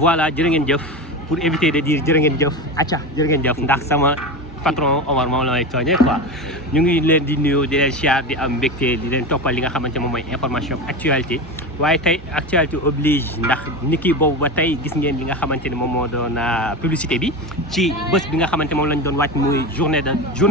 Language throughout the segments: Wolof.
voilà jërë ngeen jëf pour éviter de dire jërë ngeen jëf acca jërë ngeen jëf ndax sama patron Omar moom la may tooñee quoi ñu ngi leen di nuyu di leen siyaar di am mbégte di leen toppal li nga xamante moom mooy information actualité waaye tey actualité oblige ndax niki boobu ba tey gis ngeen li nga xamante ni moom moo doon publicité bi ci bés bi nga xamante moom lañ doon wàcc muy journée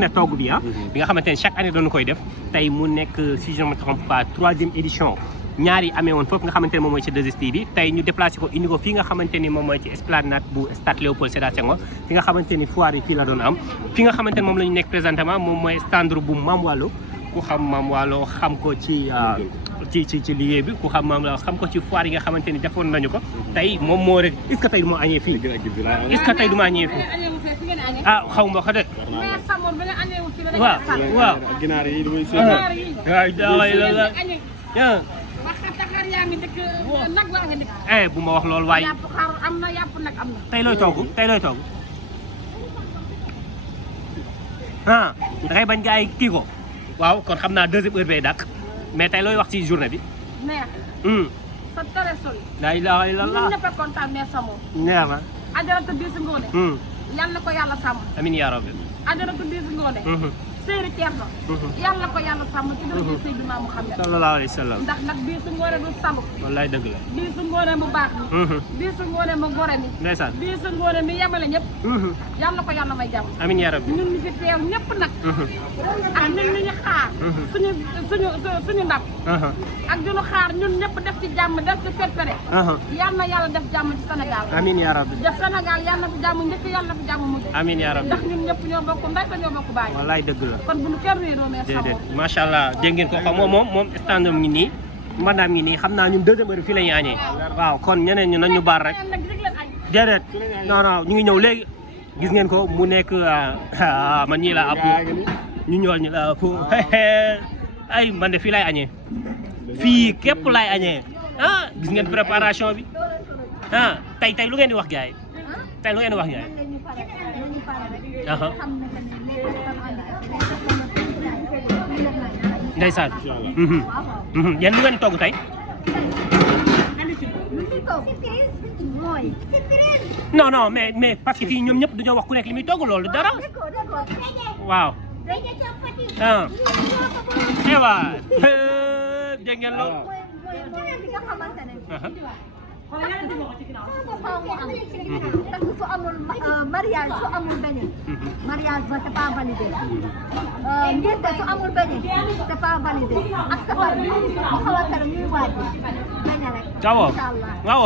togg bi bi nga xamante ne chaque année doon koy def tey mu nekk si je ne me trompe pas 3e édition ñaar yi amee woon foofu nga xamante ne moom mooy ci 2STV bi tey ñu déplacé ko indi ko fii nga xamante ni moom mooy ci esplanade bu stade Léopold Sédar Senghor fi nga xamante ni foire yi fii la doon am fi nga xamante ne moom la ñu nekk présentement moom mooy stand bu Mame Wallo ku xam Mame Wallo xam ko ci liggéey bi ku xam Mame Wallo xam ko ci foire yi nga xamante ni defoon nañu ko tey moom moo rek est-ce que tey du ma añee fii est-ce que tey du ma añee fii ah xaw ma ko de waaw waaw ginaar yi bu ma wax loolu waaye tey looy togg ah dangay bañ gaa yi kii ko waaw kon xam naa 2e heure bay dàkk mais tey looy wax ci journée bi neex sa tere soli la ilaha illallah ñun ñëpp a kontaan neex sa moom neex na Ajaratu Bijou Ngoné yal na ko yàlla sàmm amiin yaa rabbi Ajaratu Bijou Ngoné Seyri Thierno yàlla ko yàlla sàmm ci dara ji Seydina Muhammad sallallahu alayhi wa sallam ndax nag Bijou Ngoné du salu wallaay dëgg la Bijou Ngoné mu baax mi Bijou Ngoné mu gore mi ndeysaan Bijou Ngoné mi yemale ñëpp yàlla ko yàlla may jàmm amiin yaa rabbi ñun ñi fi teew ñëpp nag ak ñun ñu xaar suñu ndam ak duñu xaar ñun ñëpp def ci jàmm def ci feppere yal na yàlla def jàmm ci Sénégal amiin yaa rabbi def Sénégal yal na fi jàmm njëkk yal na fi jàmm mujj amiin yaa rabbi ndax ñun ñëpp ñoo bokk ndey te ñoo bokk baay wallaay dëgg la kon bu ñu kenn réeroo mais déedéet macha allah dégg ngeen ko xam moom stand ngi nii madame ngi nii xam naa ñun 2e heure fii la ñuy añee waaw kon ñeneen ñu nañ ñu baal rek déedéet non non ñu ngi ñëw léegi gis ngeen ko mu nekk man ñii la app ñu ñool ñi la app ay man de fii lay añee fii képp lay añee gis ngeen préparation bi tey lu ngeen di wax gars yi tey lu ngeen di wax gars yi ndeysaan yéen lu ngeen togg tey non non mais parce que fii ñoom ñëpp dañoo wax ku nekk li muy togg loolu dara waaw ewa dégg ngeen loolu parce que su amul mariage su amul beñe mariage ba c'est pas validé ngénte su amul beñe c'est pas validé ak safar bi mu xamante ne ñuy waaj beñe rek inshallah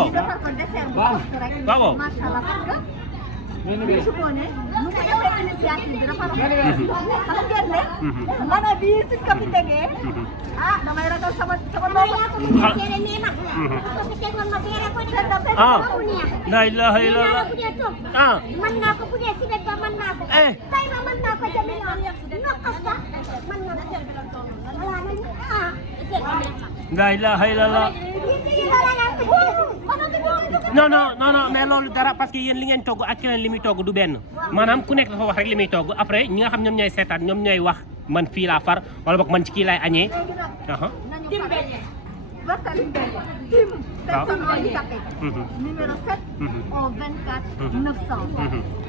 ñu defar ko dessert bu rek macha allah parce que Bijou Ngoné nu ko defee initiative bi dafa rafet xam ngeen ne man a bii suñ ko fi tegee damay ragal sama la ilaha illallah mën naa ko bu dee si wet ba mën naa ko tey ma mën naa ko jëmi noonu nokkas sax mën na ko voilà la ilaha illallah non mais loolu dara parce que yéen li ngeen togg ak keneen li muy togg du benn maanaam ku nekk dafa wax rek li muy togg après ñi nga xam ñoom ñooy seetaan ñoom ñooy wax man fii laa far wala boog man ci kii laay añee personne handicapée numéro 7 au 24 900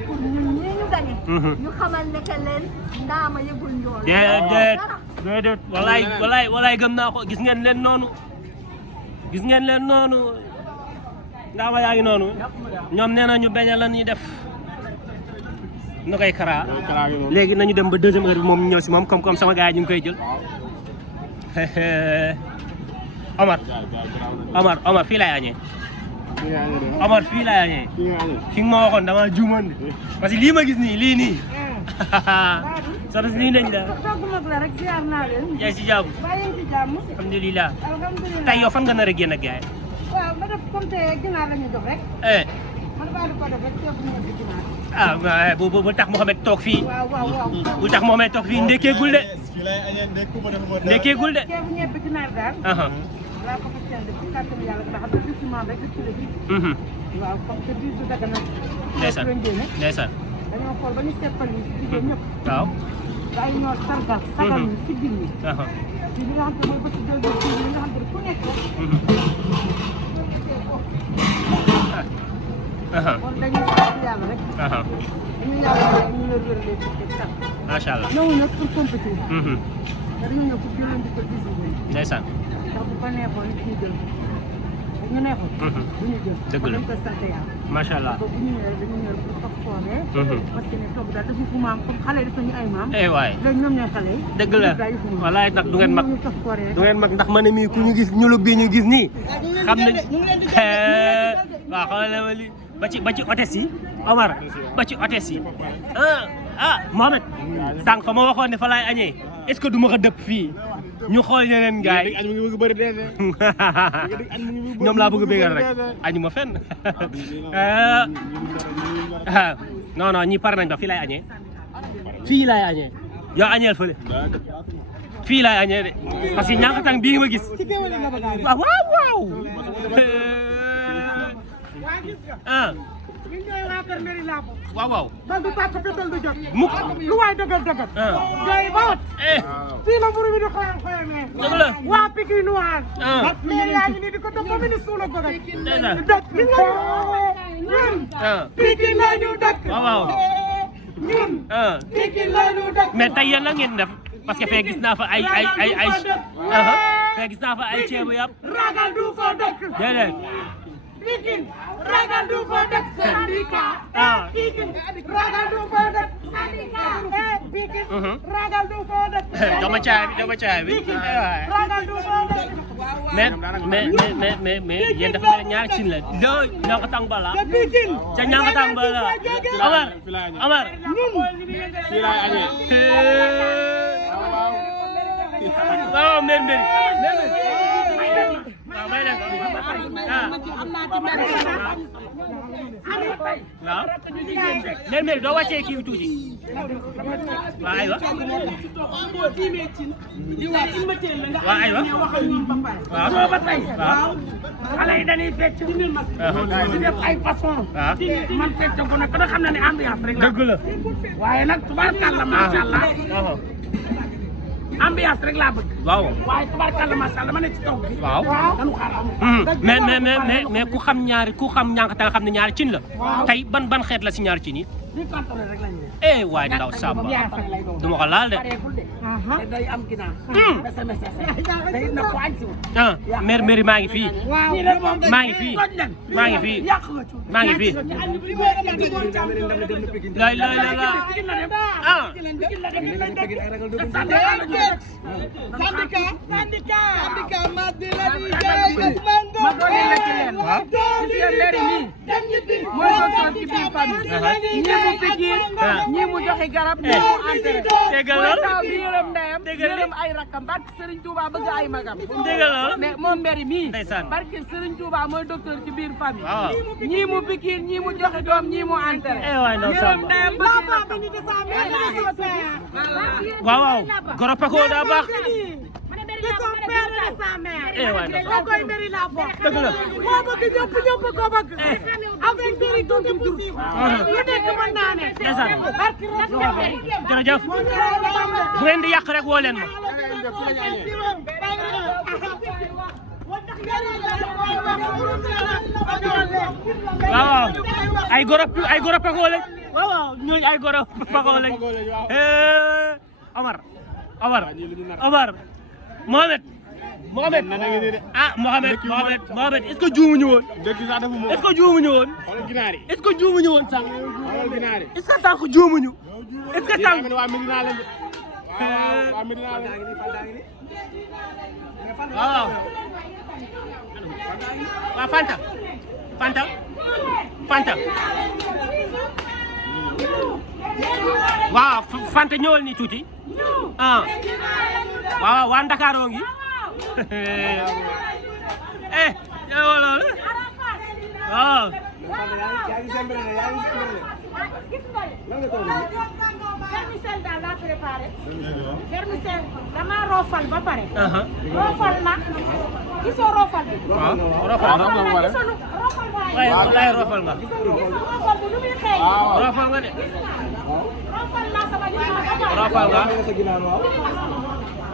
pour ñun ñii ñu gagné ñu xamal ne que leen ndaama yëgul njool déedéet walaay gëm naa ko gis ngeen leen noonu ndaama yaa ngi noonu ñoom nee na ñu beñe la ñuy def nu koy kara léegi nañu dem ba 2e heure bi moom ñëw si moom comme sama gars yi ñu ngi koy jël Omar fii laay añee Omar fii laay añee fi nga ma waxoon dama juumoon de parce que lii ma gis nii lii nii soxna si nii nañ la togg mag la rek ziar naa leen yaa ngi si jàmm alhamdulilah tey yow fan nga nar a génn ak gars yi waaw ma def comme te ginaar la ñu jox rek man baa di ko def rek ceeb ñebe ginaar bu tax Mouhamed toog fii waaw bu tax Mouhamed toog fii ndekkeegul de ndekkeegul de ceeb ñebe ginaar daal laa ko fas yéene ci kàttanu yàlla ndax xam nga ciment rek ci la bi waaw comme que Bijou daga na ndeysaan dañoo xool ba ñu seppal yi jigéen ñëpp waaw daay ñoo sargal sagal ñu ci biir ñi ci li nga xam te mooy bëtt jël li nga xam te ku nekk kon dañuy sant yàlla rek. dañuy yàlla ñu la wéralee ci kat. macha allah. ñëw nag pour compétir. dañu ñëw pour jëloon di ko gis. ndeysaan. ndax bu ko neexoon ñu jël ko. bu ñu neexoon. du ñu jël. dëgg la dañ ko sant yàlla. macha allah. bu ñu ñëwee dañu ñëw pour toog fooree. parce que ne toog daal dafa fu maam comme xale yi dafa ñu ay maam. waay léegi ñoom ñooy xale yi. dëgg la walaay nag du ngeen mag du ngeen mag ndax man mii ku ñu gis ñulug bii ñu gis nii xam nañ waaw xoolal ma li ba ci hôtesse yi Omar ba ci hôtesse yi Mohamed sànq fa ma waxoon ne fa laay añee est-ce que du ma ko dëpp fii ñu xool ñeneen gaay ñoom laa bëgg a bégal rek añu ma fenn non non ñi pare nañ ba fii laay añee fii laay añee yow añeel fële fii laay añee de parce que ñànkatang bii nga gis waaw waaw ñun ñooy waa kër Mbiri Labo. waaw man du tàcc fetal du jot. mukk lu waay dëggal. jooy ba wat. fii la mburu bi di xoyamee. dëgg la waa Pikine Noir. mais yaa ngi nii di ko def ba mu ni suula ko rek. dëkk bi ñun. Pikine la ñu dëkk. waaw ñun. Pikine la ñu dëkk. mais tey yéen la ngeen def parce que fee gis naa fa ay fee gis naa fa ay ceebu yàpp. ragal du fa dëkk. déedéet. Pikine ragal du fa dëkk. syndicat. Pikine ragal du fa dëkk. syndicat. Pikine ragal du fa dëkk. dama caay bi ragal du fa dëkk. mais yéen dafa mel ñaari cin la loo ñànkatang bala ca ñànkatang bala Omar fii laay añee waaw mbir waaw may leen waaw mbir doo wàccee kii tuuti waaw aywa waaw aywa waaw ba tey xale yi dañuy fecc di def ay façon man fecc ko nag da xam na ne ambiance rek la dëgg la waaye nag tubaarkàlla macha allah ambiance rek laa bëgg. waaw waaye tubaarkàlla macha allah ma ne ci taw bi. waaw dañu xaar mais ku xam ñànkatang xam ne ñaari cin la. tey ban xeet la si ñaari cin yi. li contrôlé rek lañu def. waay ndaw Samba du ma ko laal de. te day am ginaar. day na ko añ si mère maa ngi fii. maa ngi fii maa ngi fii maa ngi fii. lay syndicat mardi la ñuy jaay ma doon la ci leen. gis nga leer yi mooy docteur ci biir famille. ñii mu pikiir ñii mu joxe garab ñii mu enterré. déggal lool taw bi yërëm ndeyam yërëm ay rakkam barke Serigne Touba bëgg ay magam. déggal lool mais moom mbiri mii ndeysaan barke Serigne Touba mooy docteur ci biir famille. waaw ñii mu pikiir ñii mu joxe doom ñii mu enterré. waay ndaw yërëm Samba ndeyam bëgg ay rakkam. waaw goro pako daa baax. waay ndaw moo koy mbiri laa bokk. dëgg la moo bëgg ñëpp ko bëgg. avec mbiri tout est possible. lu nekk mën naa ne. ndeysaan jërëjëf bu ngeen di yàq rek woo leen ma. waaw ay goro pako lañ waaw ñooñu ay goro pako lañ Omar Mohamed Mohamed est-ce que juumuñu woon est-ce que juumuñu woon est-ce que juumuñu woon sànq est-ce que sànq juumuñu est-ce que sànq waaw Fanta waaw Fanta ñëwal ni tuuti waaw waa Ndakaaroo ngi ñëwal loolu waaw vermicelle daal laa préparé. vermicelle dama roofal ba pare. roofal na gisoo roofal bi. waaw roofal nga wallaay roofal nga. roofal bi lu muy xëy. roofal nga de. roofal naa sama ginaar ba pare. roofal nga.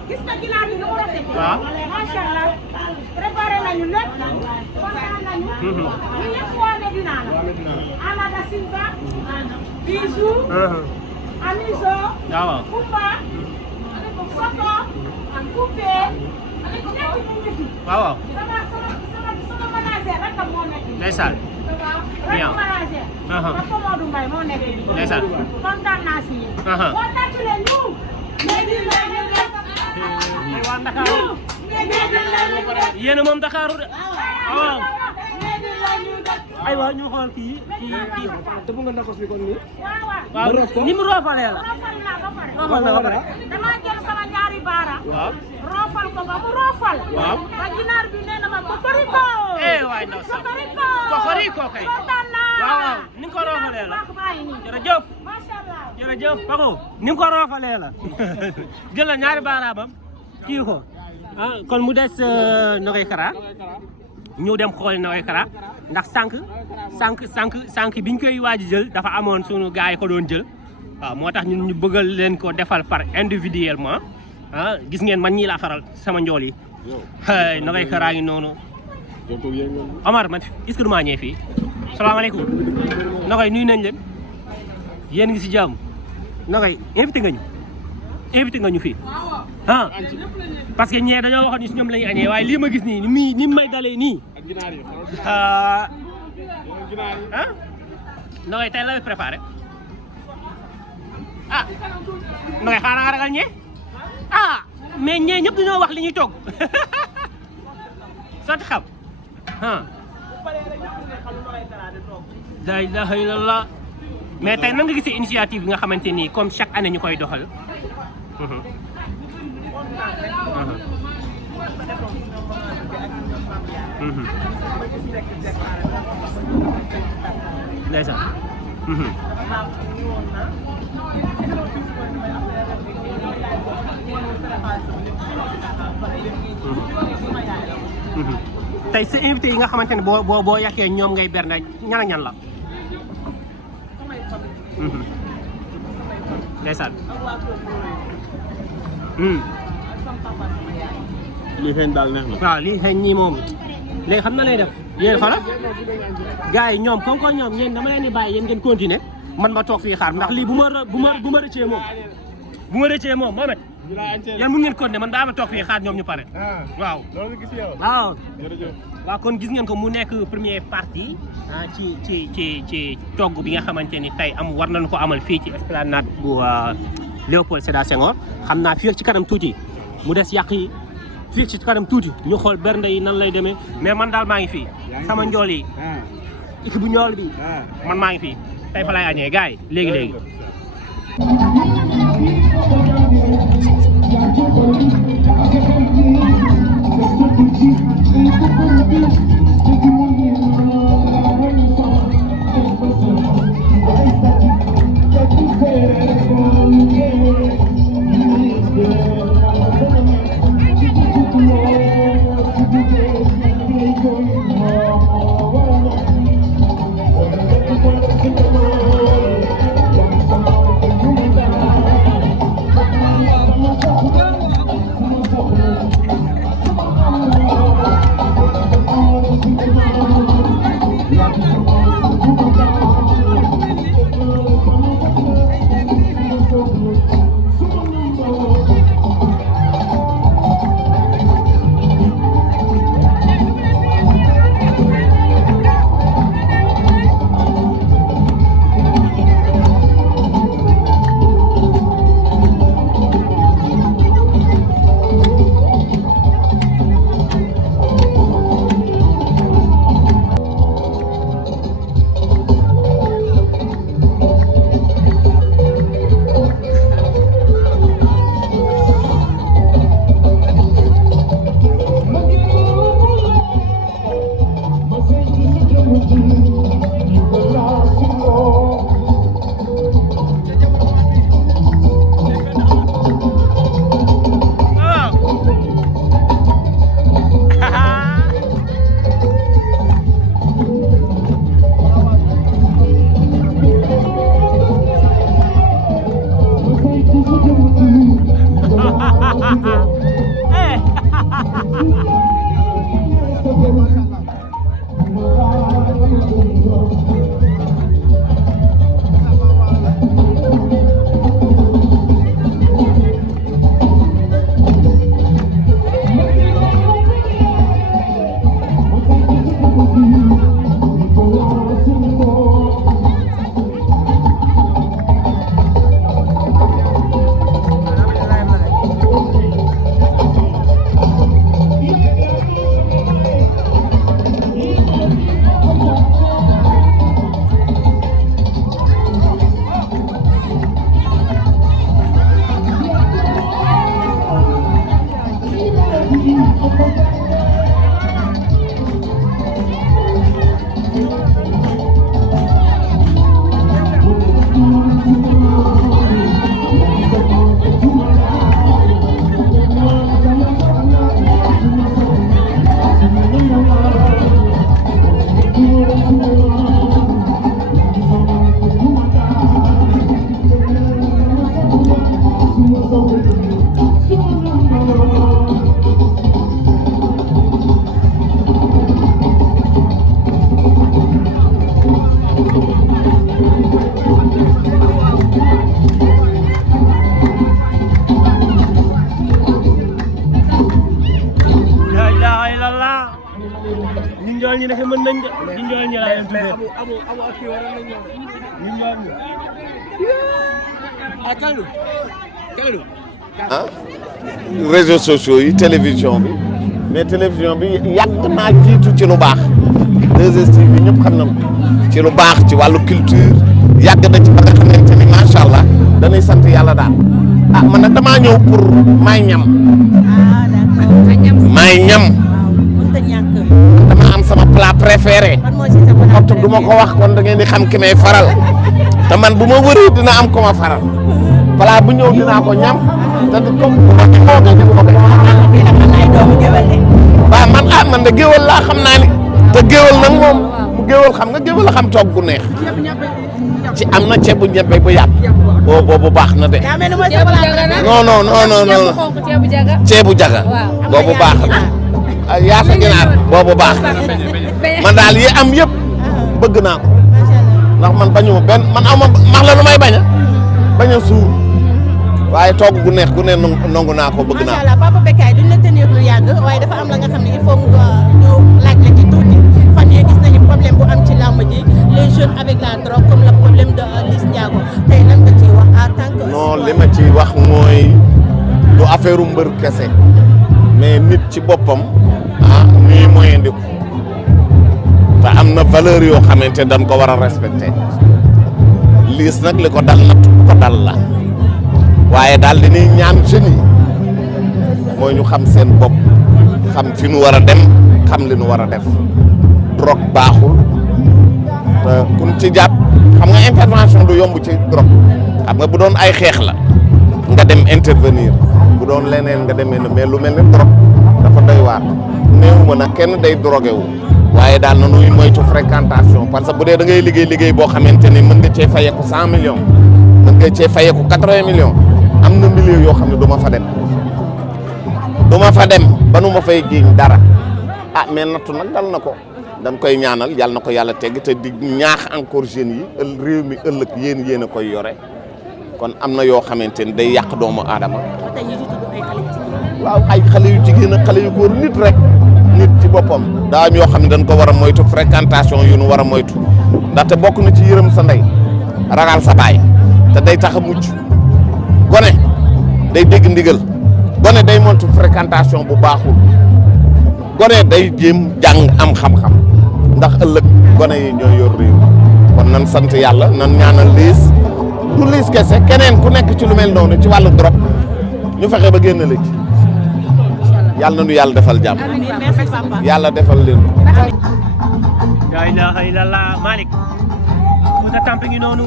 gis nga ginaar bi nu mu rafet. waaw macha allah préparé nañu lépp. kontaan nañu. ñu ñëpp wane Medina la. Amada Silva. Bijou. Amiso. waaw. Kumba. Soto. Coupé. waaw. sama manager rek moo nekk. ndeysaan. rek manager. ba Modou Mbaye moo nekk. ndeysaan. kontaan naa si yéen. kon tàccu leen ñu. ay waa Ndakaaru. yéen a moom Ndakaaru de. waaw. aywa ñu xool kii. te bu nga ndakos bi kon nii. waaw ni mu roofalee la. roofal na ba pare. damaa jël sama ñaari baara. waaw. roofal ko ba mu roofal. waaw. ba ginaar bi nee na ma kokoriko. waay ndaw sax kokoriko. kokoriko kay. kontaan naa. waaw ni nga ko roofalee la. jërëjëf. macha allah. jërëjëf Paco ni nga ko roofalee la. jël la ñaari baaraamam kii ko. kon mu des Nogaye Kara ñu dem xool Nogaye Kara ndax sànq biñ koy waaj jël dafa amoon sunu gars yi ko doon jël waaw moo tax ñun ñu bëggal leen ko defal par individuellement gis ngeen man ñii laa faral sama njool yi Nogaye Kara ngi noonu Omar man est-ce que du maa ñëwee fii salaamaaleykum Nogaye nuyu nañ leen yéen ngi si jàmm Nogaye invité nga ñu fii parce que ñee dañoo waxoon ni si ñoom la ñuy añee waaye lii ma gis nii ni may dalee nii Nogaye tey la préparé Nogaye xaaral nga ragal ñee mais ñee ñëpp dañoo wax li ñuy togg sotti xam la ilaha illallah mais tey nan nga gisee initiative bi nga xamante ni comme chaque année ñu koy doxal ndeysaan tey sa invité yi nga xamante ne boo yàqee ñoom ngay berne ñan ak ñan la ndeysaan lii xeeñ daal neex na. waaw lii xeeñ ñii moom léegi xam na lay def yéen xoolal gars yi ñoom comme que ñoom yéen dama leen di bàyyi yéen ngeen continuer man ma toog fii xaar ndax lii bu ma rëccee moom Mohamed yéen mun ngeen continuer man daa ma toog fii xaar ñoom ñu pare waaw loolu gis yow. waaw jërëjëf. waaw kon gis ngeen ko mu nekk première partie ci togg bi nga xamante ni tey war nañu ko amal fii ci esplanade bu Léopold Sédar Senghor xam naa fii ci kanam tuuti mu des yàq yi fii ci kanam tuuti ñu xool bernde yi nan lay demee mais man daal maa ngi fii sama njool yi équipe bu njool bi man maa ngi fii tey fa lay añee gars yi léegi-léegi ñi nekk mën nañ de ñu ñool ñi laa leen tuddee ñu ñool ñi réseaux sociaux yi télévision bi mais télévision bi yàgg naa jiitu ci lu baax 2STV bi ñëpp xam nañ ci lu baax ci wàllu culture yàgg na ci ba nga xamante ni macha allah dañuy sant yàlla daal ah man nag damaa ñëw pour may ñam may ñam dama am sama plat préféré xottu du ma ko wax kon da ngeen di xam ki may faral te man bu ma wëree dina am ko ma faral plat bu ñëw dinaa ko ñam te comme bu ma ci xoolee di ko waaw man ah man de géwal laa xam naa ni te géwal nag moom mu géwal xam nga géwal la xam toog gu neex ci am na ceebu ñebbe bu yàpp boobu baax na de non non non non non ceebu jaga boobu baax na yaasa ginaar boobu baax man daal yi am yëpp bëgg naa ko ndax man bañu ma benn man am max la lu may bañ a suur waaye toog gu neex gu ne nangu naa ko bëgg naa ko. macha allah Papa Bécaye duñ la tenir lu yàgg waaye dafa am la nga xam ne il faut ñu laaj la ci tuuti fan yii gis nañu problème bu am ci làmb ji les jeunes avec la drogue comme le problème de Liss Ndiago tey lan nga ciy wax en tant que. non li ma ciy wax mooy du affaire mbër kese mais nit ci boppam ah nii moyen di ko te am na valeur yoo xamante dañ ko war a respecté Liss nag li ko dal natt ko dal la waaye daal di ñuy ñaan jeunes yi mooy ñu xam seen bopp xam fi nu war a dem xam li nu war a def drogue baaxul te kun ci jàpp xam nga intervention du yomb ci drogue xam nga bu doon ay xeex la nga dem intervenir bu doon leneen nga demee mais lu mel ni drogue dafa doy waar néewuma nag kenn day drogué wu waaye daal na nuy moytu fréquentation parce que bu dee da ngay liggéey boo xamante ni mën nga cee fayeeku 100 millions mën nga cee fayeeku 80 millions am na milieu yoo xam ne du ma fa dem ba nu ma fay jiiñ dara ah mais nattu nag dal na ko dañ koy ñaanal yàlla na ko yàlla tegg te di ñaax encore jeunes yi réew mi ëllëg yéen a koy yore kon am na yoo xamante ni day yàq doomu aadama waaw ay xale yu jigéen ak xale yu góor nit rek nit ci boppam daa am yoo xam ne dañ ko war a moytu fréquentation yu nu war a moytu ndaxte bokk na ci yërëm sa ndey ragal sa baay te day tax a mucc gone day dégg ndigal gone day moytu fréquentation bu baaxul gone day jéem jàng am xam-xam ndax ëllëg gone yi ñooy yor réew kon nan sant yàlla nan ñaanal Liss du Liss kese keneen ku nekk ci lu mel noonu ci wàllu drogue ñu fexe ba génn la ci yàlla na nu yàlla defal jàmm yàlla defal leen la ilaha illallah Malick Fouta Tampi ngi noonu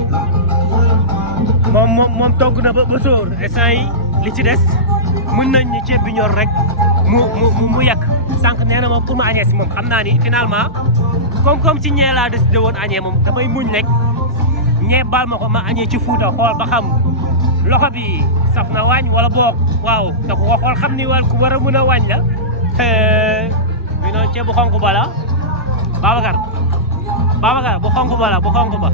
moom togg na ba sóor instant yi li ci des mën nañ ni ceeb bi ñor rek mu yàq sànq nee na moom pour ma añee si moom xam naa ni finalement comme ci ñee laa décidé woon añee moom damay muñ rek ñee baal ma ko ma añee ci Fouta xool ba xam loxo bi saf na waañ wala boog waaw te ku ko xool xam ni wal ku war a mën a waañ la mi noonu ceeb bu xonk bala Babacar bu xonk bala bu xonk ba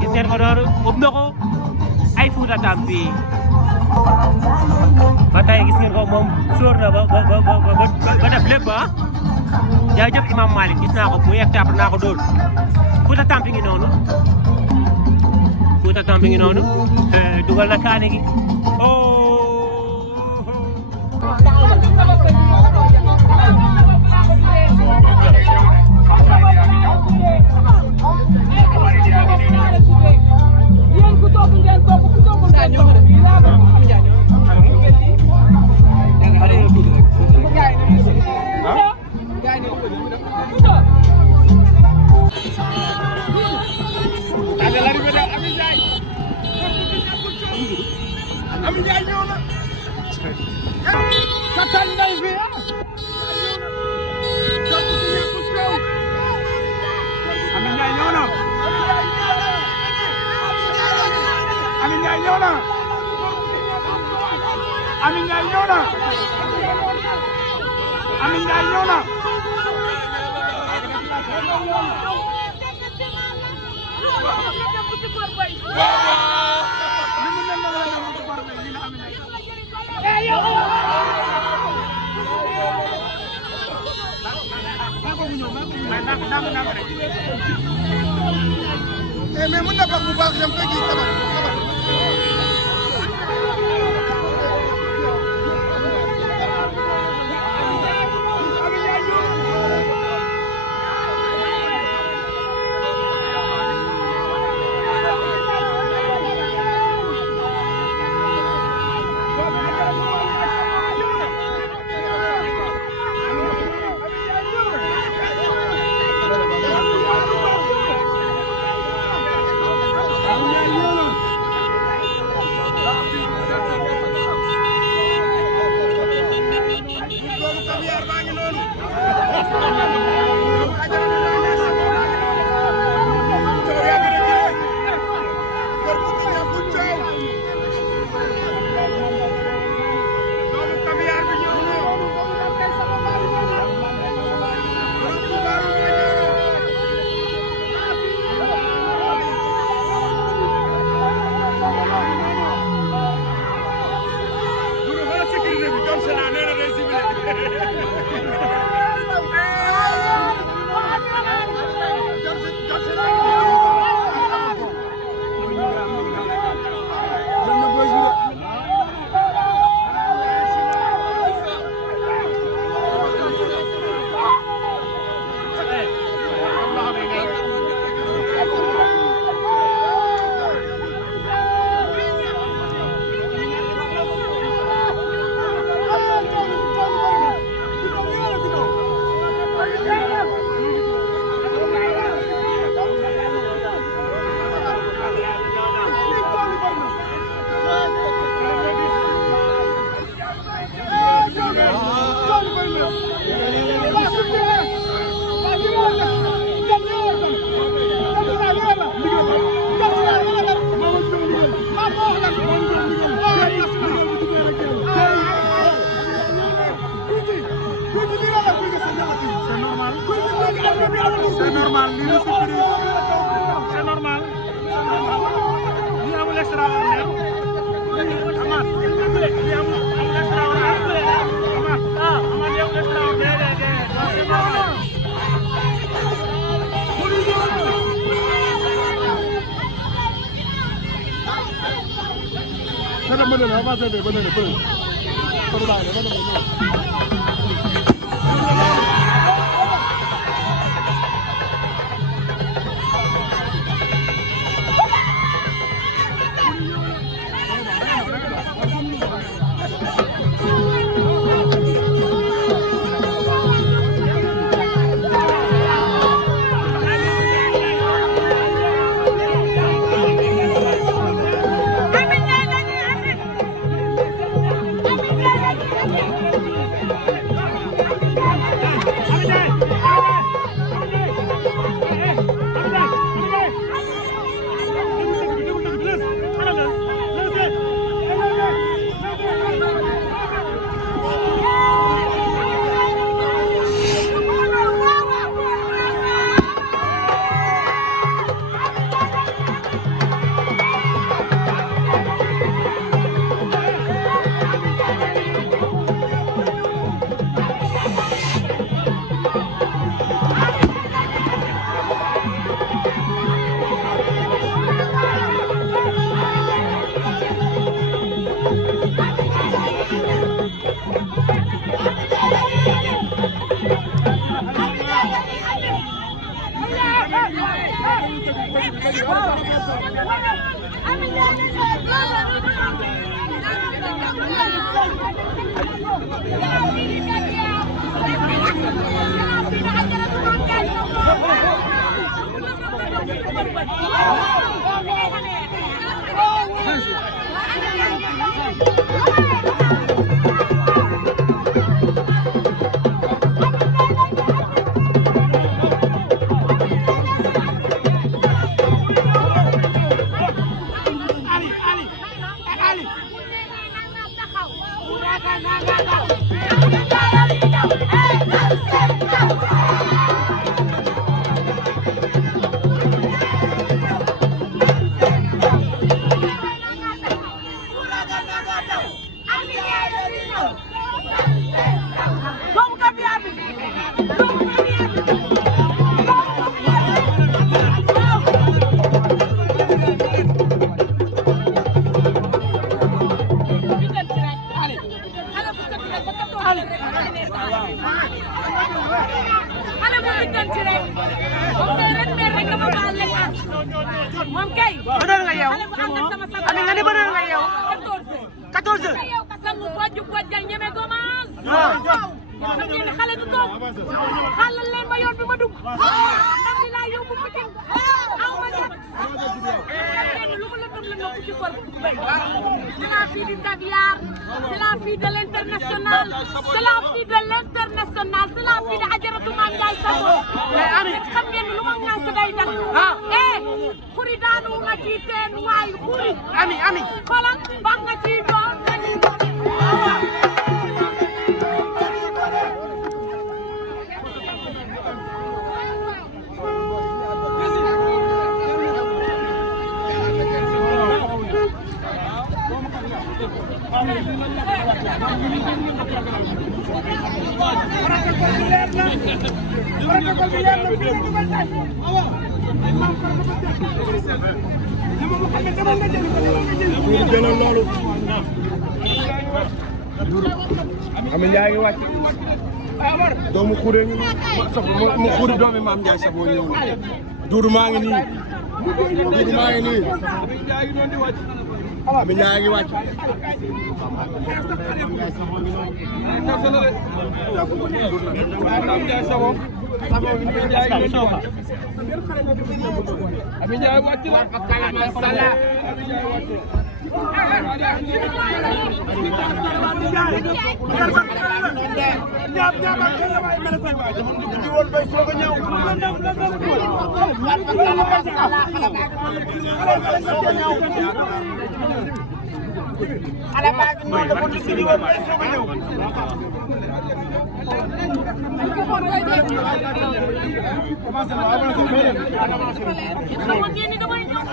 gis ngeen ko noonu ëpp na ko ay Fouta Tampi ba tey gis ngeen ko moom sóor na ba def lépp ah jaajëf Imam Malick gis naa ko bu yegg tàpp naa ko dóor Fouta Tampi ngi noonu Fouta Tampi ngi noonu dugal na kaane gi mais mën na baax bu baax dem fekk sabar C'est normal, c'est normal. Li amul extraordinaire. Amath, li amul extraordinaire. Amath yow extraordinaire. C'est normal. lijjanti rek moom kay ren meer rek nga ma baal leen ah moom kay. bënal nga yow. xale bu ànd ak sama sago. Ami nga ni bënal nga yow. 14 nga yow sangu bojju bojjal ñeme gomaas. xam ngeen ne xale du toog xaalal leen ma yoon bi ma dugg ndax li laa yóbbu Pikine aw ma jot xam ngeen ne lu ma la doon la nokku ci for bu bay c'est la fille du caviar c'est la fille de l'international c'est la fille de l'international c'est la fille de Adjaratou Mame Ndiaye Sakho xam ngeen ne lu ma ñànk day dal xuri daanu nga ci teen waay xuri ami xoolal baax nga ci doon Ami Ndiaye ngi wàcc doomu xuure ngi mu xuuri doomi Mame Ndiaye Sakho ñëw na Doudou maa ngi nii Ami Ndiaye ngi wàcc Ami Ndiaye wàcc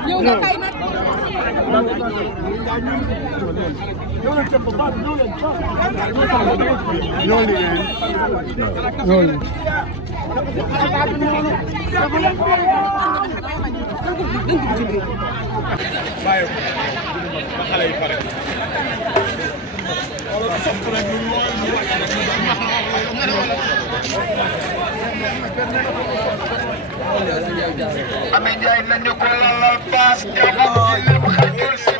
ñëw nga kay nag Ami Ndiaye nañu ko lalal baas jàmm xajul si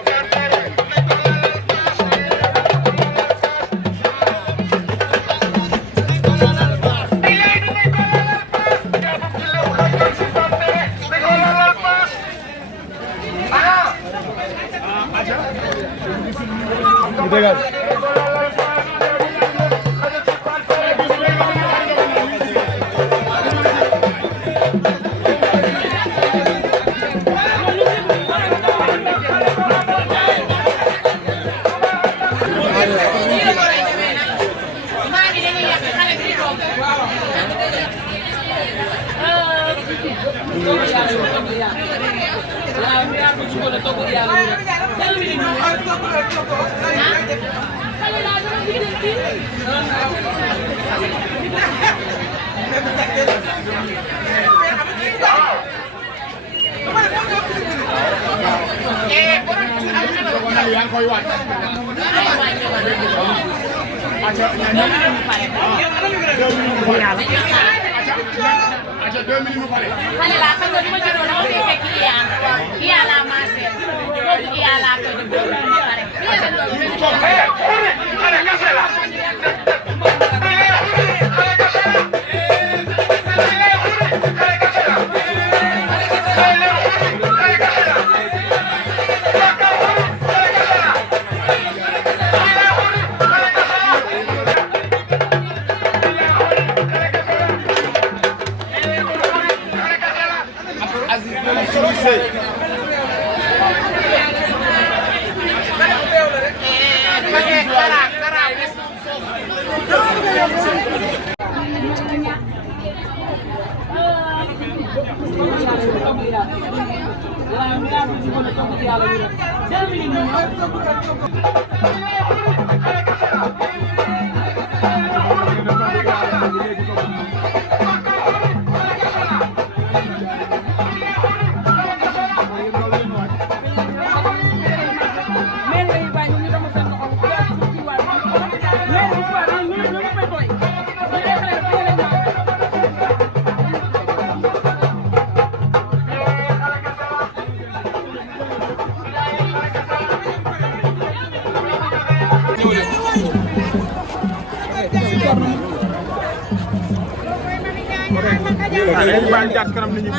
dañuy baal jaar kanam nit ñi.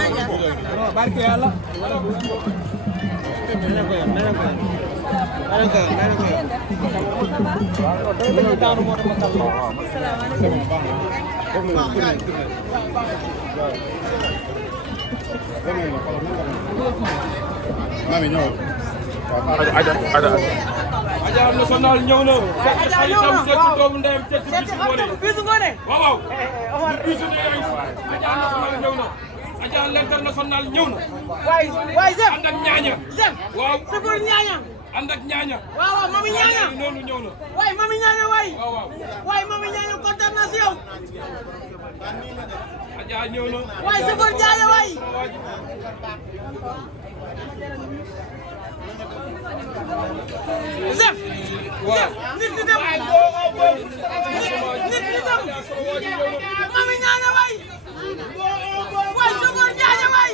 barke yàlla. mami ñëw. Adja national ñëw na. Adja ñëw na waaw doomu ndeyam bisu ngoone. waaw waaw. bisu ndeyam. Adja national ñëw na. Adja l'international ñëw na. waay Zef ànd ak ñaaña. Zef waaw sëfër ñaaña. ànd ak ñaaña. waaw mami ñaaña. noonu ñëw na. waay mami ñaaña waay. waaw. waay mami ñaaña kontaan naa si yow. Adja ñëw na. waay sëfër ñaaña waay. Zef. waaw nit ñi dem. nit ñi dem. mami ñaaña waay. waay sëfër ñaaña waay.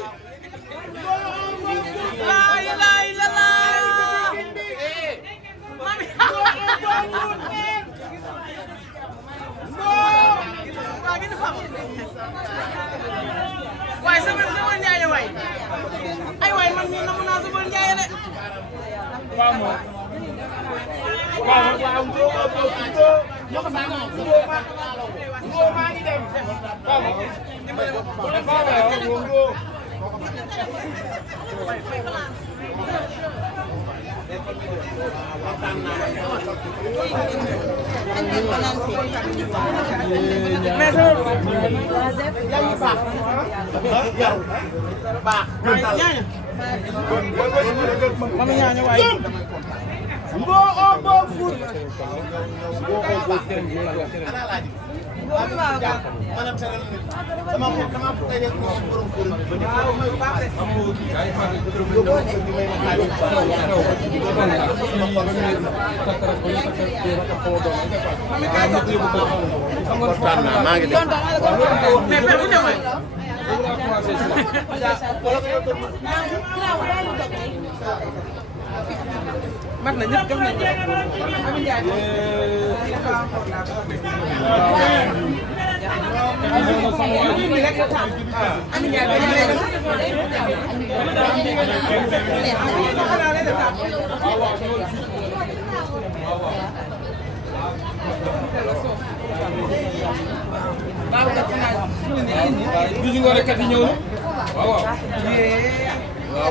laay laay la laa. mami. waay sëfër ñaaña waay. ay waay man mii namu naa sëfër ñaaña de. mami ñaaña waay. maa ngi def. mat na ñëpp jox nañ bisu ngoone kat yi ñëw na.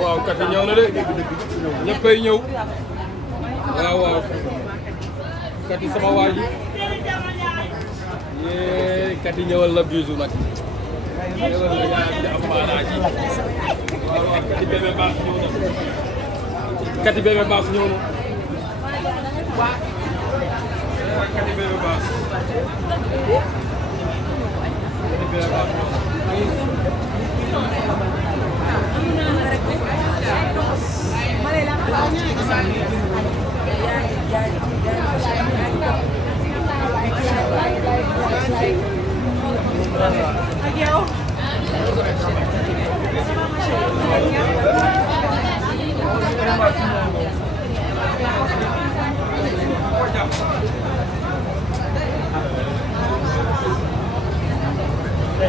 waaw kat yi ñëw na de. ñëppay ñëw. waaw kat yi sama waa ji. kat yi ñëwal la bisu nag. ñëwal la yaa ngi am maanaa ji. waaw kat yi bébé baax ñëw na. kat yi bébé baax ñëw na. kat yi bébé baax.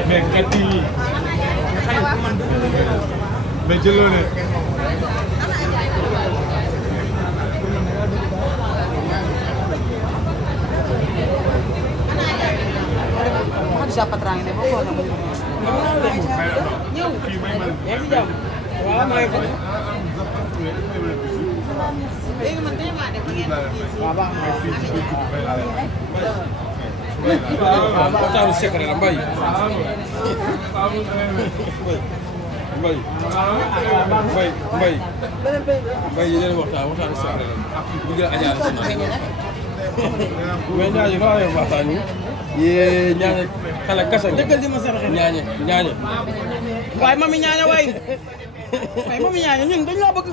mais kat yi mais jëloo ne. waxtaanu secret la Mbaye. Mbaye yi leen waxtaanu secret la. bu gën a ajaar si mais ñaañu loo xam ne waxtaan yi. yee ñaañu xale kasa nga. dëggal di ma saraxe. ñaañu. waaye mami ñaaña waay. waaye mami ñaaña ñun dañu la bëgg.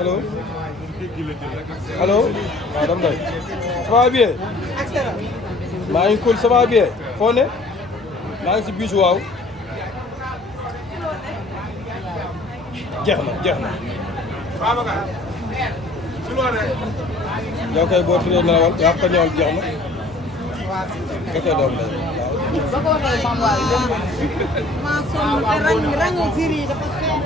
allo. allo. waaw dama doy. ça va bien. maa ngi cool ça va bien. foo ne. maa ngi si bisu waaw. jeex na. yow kay boo tuddee nelawal yaa ko ñëwal jeex na. kese doom la. ba ko waxee Mame Waly dem maa sonn te rang firi dafa seere